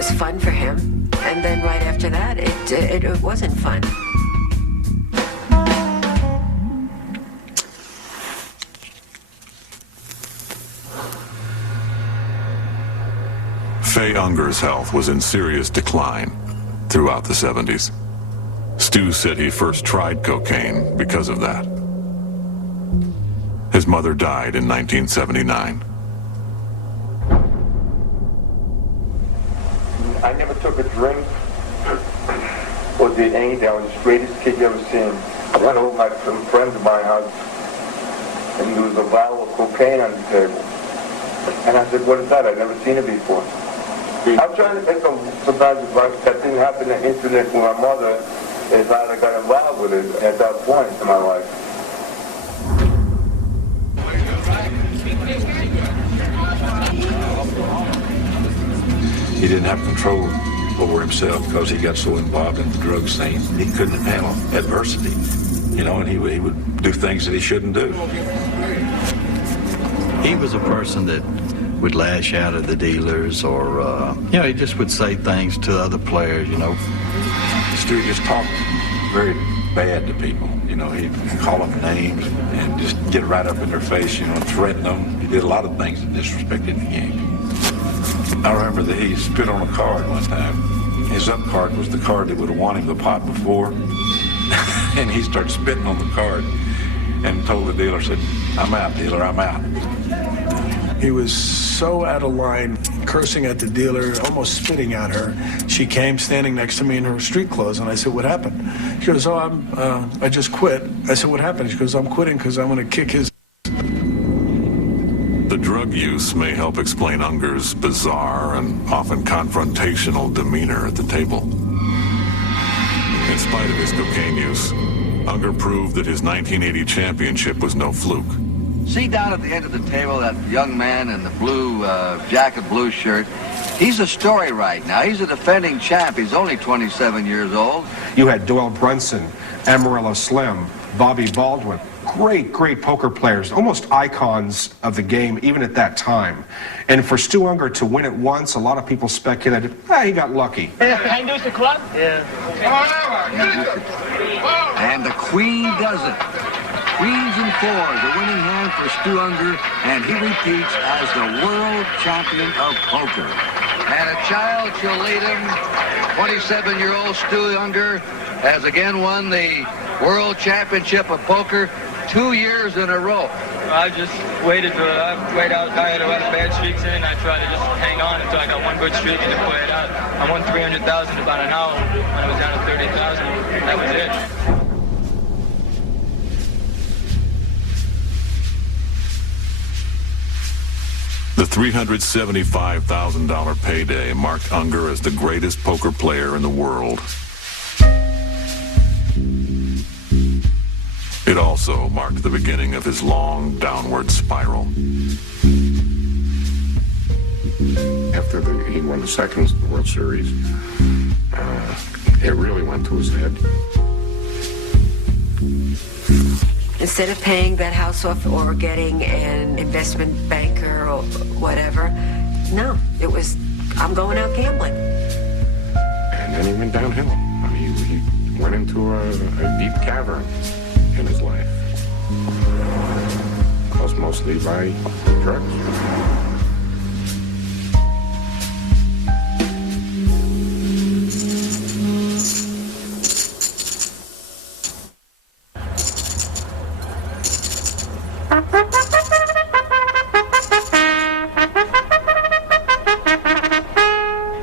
was fun for him. And then right after that, it wasn't fun. Fay Ungar's health was in serious decline throughout the 70s. Stu said he first tried cocaine because of that. His mother died in 1979. I never took a drink or did anything. I was the straightest kid you ever seen. I went over to some friends of mine house, and there was a bottle of cocaine on the table. And I said, what is that? I've never seen it before. I'm trying to think of sometimes if that didn't happen an incident with my mother, is I got involved with it at that point in my life. He didn't have control over himself because he got so involved in the drug scene. He couldn't handle adversity, you know, and he would do things that he shouldn't do. He was a person that would lash out at the dealers or, he just would say things to other players, you know. Stu just talked very bad to people. You know, he'd call them names and just get right up in their face, you know, threaten them. He did a lot of things that disrespected the game. I remember that he spit on a card one time. His up card was the card that would have won him the pot before. And he started spitting on the card and told the dealer, said, I'm out, dealer, I'm out. He was so out of line, cursing at the dealer, almost spitting at her. She came standing next to me in her street clothes, and I said, what happened? She goes, I just quit. I said, what happened? She goes, I'm quitting because I'm going to kick his... The drug use may help explain Ungar's bizarre and often confrontational demeanor at the table. In spite of his cocaine use, Ungar proved that his 1980 championship was no fluke. See down at the end of the table that young man in the blue jacket, blue shirt. He's a story right now. He's a defending champ. He's only 27 years old. You had Doyle Brunson, Amarillo Slim, Bobby Baldwin. Great poker players, almost icons of the game, even at that time. And for Stu Ungar to win it once, a lot of people speculated, he got lucky. Can you the club? Yeah. And the queen does it. Queens and fours, a winning hand for Stu Ungar, and he repeats as the world champion of poker. And a child shall lead him. 27-year-old Stu Ungar has again won the world championship of poker 2 years in a row. I just waited out. I had a lot of bad streaks in, and I tried to just hang on until I got one good streak and then play it out. I won $300,000 about an hour when I was down to $30,000. That was it. The $375,000 payday marked Ungar as the greatest poker player in the world. It also marked the beginning of his long downward spiral. After he won the second World Series, it really went to his head. Instead of paying that house off or getting an investment banker or whatever, no, it was, I'm going out gambling. And then he went downhill. I mean, he went into a deep cavern in his life. Caused mostly by drugs.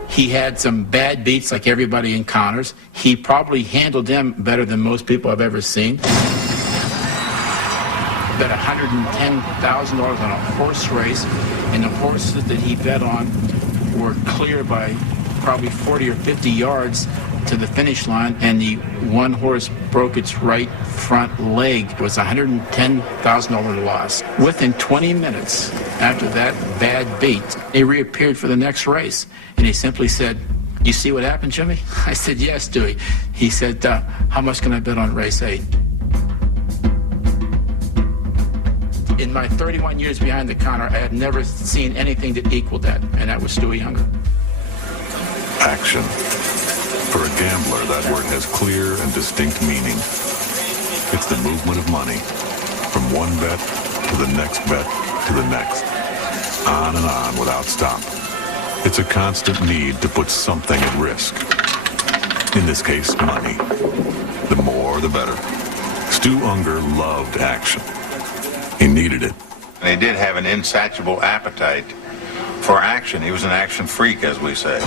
He had some bad beats like everybody encounters. He probably handled them better than most people I've ever seen. Bet $110,000 on a horse race, and the horses that he bet on were clear by probably 40 or 50 yards to the finish line, and the one horse broke its right front leg. It was a $110,000 loss. Within 20 minutes after that bad beat, he reappeared for the next race, and he simply said, "You see what happened, Jimmy?" I said, "Yes, Dewey." He said, "How much can I bet on race 8? In my 31 years behind the counter, I had never seen anything that equaled that, and that was Stu Ungar. action. For a gambler, that word has clear and distinct meaning. It's the movement of money from one bet to the next bet to the next, on and on without stop. It's a constant need to put something at risk. In this case, money. The more, the better. Stu Ungar loved action. He needed it. He did have an insatiable appetite for action. He was an action freak, as we say.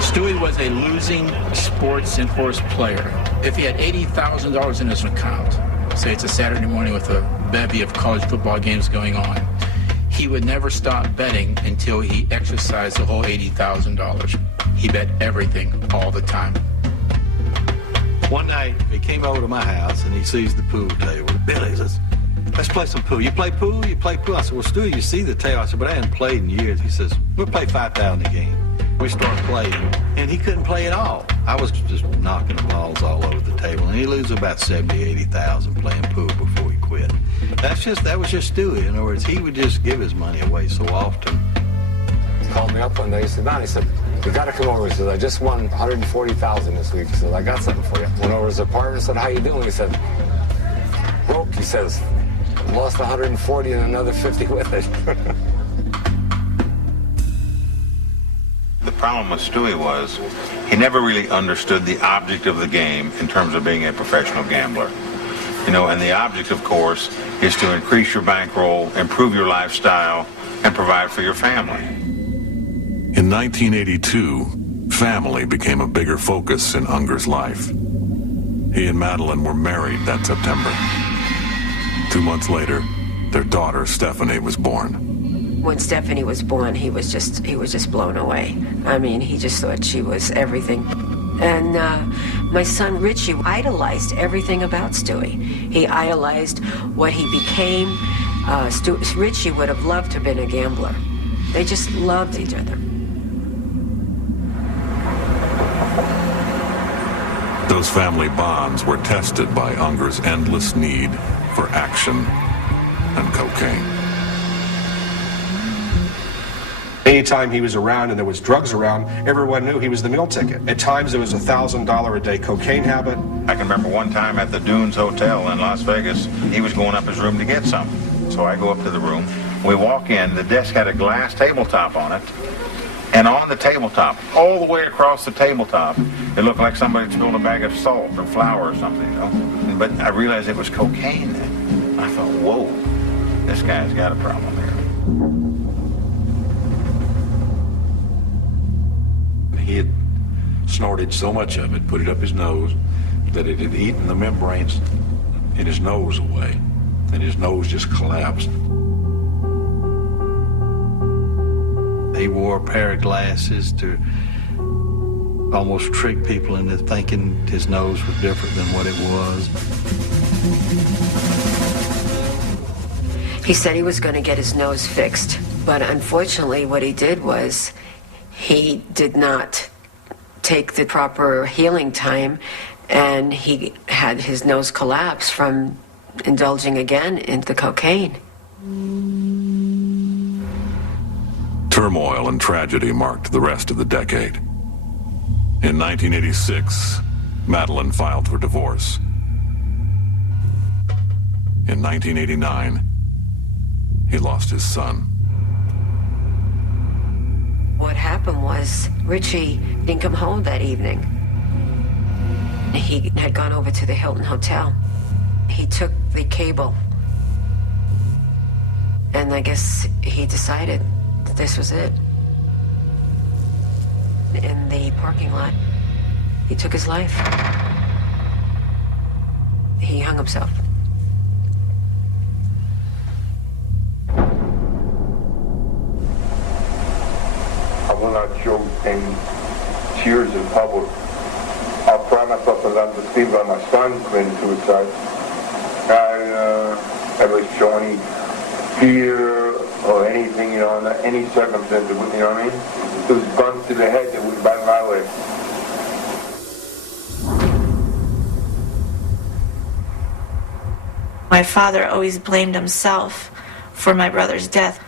Stewie was a losing sports and horse player. If he had $80,000 in his account, say it's a Saturday morning with a bevy of college football games going on, he would never stop betting until he exercised the whole $80,000. He bet everything all the time. One night, he came over to my house and he sees the pool table. Billy says, let's play some pool. You play pool? You play pool? I said, well, Stu, you see the table. I said, but I hadn't played in years. He says, we'll play 5,000 a game. We start playing, and he couldn't play at all. I was just knocking the balls all over the table, and he loses about 70, 80,000 playing pool before he quit. That was just Stewie. In other words, he would just give his money away so often. He called me up one day. He said, "Don," he said, "you got to come over." He said, "I just won 140,000 this week." He said, "I got something for you." Went over to his apartment. Said, "How you doing?" He said, "Broke." He says, "Lost 140 and another 50 with it." The problem with Stewie was he never really understood the object of the game in terms of being a professional gambler. You know, and the object, of course, is to increase your bankroll, improve your lifestyle, and provide for your family. In 1982, family became a bigger focus in Ungar's life. He and Madeline were married that September. 2 months later, their daughter, Stephanie, was born. When Stephanie was born, he was just blown away. I mean, he just thought she was everything. And my son Richie idolized everything about Stewie. He idolized what he became. Richie would have loved to have been a gambler. They just loved each other. Those family bonds were tested by Ungar's endless need for action and cocaine. Anytime he was around and there was drugs around, everyone knew he was the meal ticket. At times it was a $1,000 a day cocaine habit. I can remember one time at the Dunes Hotel in Las Vegas, he was going up his room to get some. So I go up to the room, we walk in, the desk had a glass tabletop on it, and on the tabletop, all the way across the tabletop, it looked like somebody spilled a bag of salt or flour or something, you know. But I realized it was cocaine then. I thought, whoa, this guy's got a problem here. He had snorted so much of it, put it up his nose, that it had eaten the membranes in his nose away, and his nose just collapsed. He wore a pair of glasses to almost trick people into thinking his nose was different than what it was. He said he was going to get his nose fixed, but unfortunately what he did was he did not take the proper healing time, and he had his nose collapse from indulging again into the cocaine. Turmoil and tragedy marked the rest of the decade. In 1986, Madeline filed for divorce. In 1989, he lost his son. What happened was Richie didn't come home that evening. He had gone over to the Hilton Hotel. He took the cable, and I guess he decided that this was it. In the parking lot, he took his life. He hung himself. I will not show any tears in public. I'll cry myself not to sleep about my son committing suicide. I never show any fear or anything, you know, under any circumstance, you know what I mean? It was guns to the head that was by my way. My father always blamed himself for my brother's death.